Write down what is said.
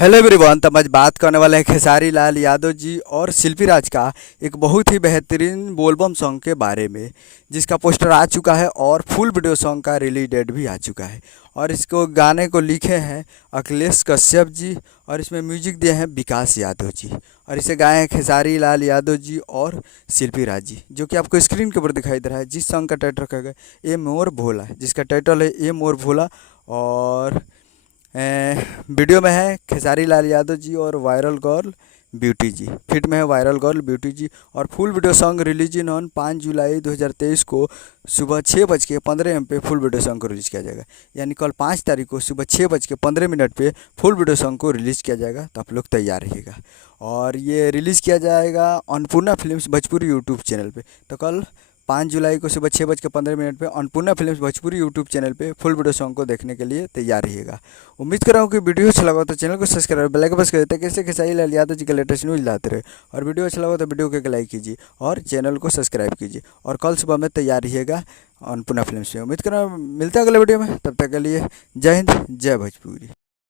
Hello everyone. तब आज बात करने वाले हैं खेसारी लाल यादव जी और शिल्पी राज का एक बहुत ही बेहतरीन बोलबम सॉन्ग के बारे में, जिसका पोस्टर आ चुका है और फुल वीडियो सॉन्ग का रिलीज डेट भी आ चुका है। और इसको गाने को लिखे हैं अखिलेश कश्यप जी और इसमें म्यूजिक दिए हैं विकास यादव जी और इसे गाए हैं खेसारी लाल यादव जी और शिल्पी राज जी, जो कि आपको स्क्रीन के ऊपर दिखाई दे रहा है। जिस सॉन्ग का टाइटल रखा गया ए मोर भोला, जिसका टाइटल है ए मोर भोला। और वीडियो में है खेसारी लाल यादव जी और वायरल गर्ल ब्यूटी जी, फिट में है वायरल गर्ल ब्यूटी जी। और full video song release in on 5 जुलाई 2023 को सुबह 6:15 पे फुल वीडियो सॉन्ग को रिलीज़ किया जाएगा। यानी कल 5 तारीख को सुबह 6:15 पे फुल वीडियो सॉन्ग को रिलीज़ किया जाएगा, तो आप लोग तैयार रहिएगा। और ये रिलीज़ किया जाएगा Annapurna films Bhojpuri YouTube channel पे। तो कल 5 जुलाई को सुबह 6:15 पे Annapurna films Bhojpuri YouTube channel पे फुल वीडियो सॉन्ग को देखने के लिए तैयार रहिएगा। उम्मीद कर रहा हूँ कि वीडियो अच्छा लगा तो चैनल को सब्सक्राइब बेल आइकन प्रेस कर देते हैं, कैसे खेसारी लाल यादव जी के लेटेस्ट न्यूज़ लाते रहे। और वीडियो अच्छा लगा तो वीडियो को एक लाइक कीजिए और चैनल को सब्सक्राइब कीजिए। और कल सुबह में तैयार रहिएगा अन्नपूर्णा फिल्म्स में। उम्मीद कर रहा हूँ मिलते हैं अगले वीडियो में, तब तक के लिए जय हिंद जय भोजपुरी।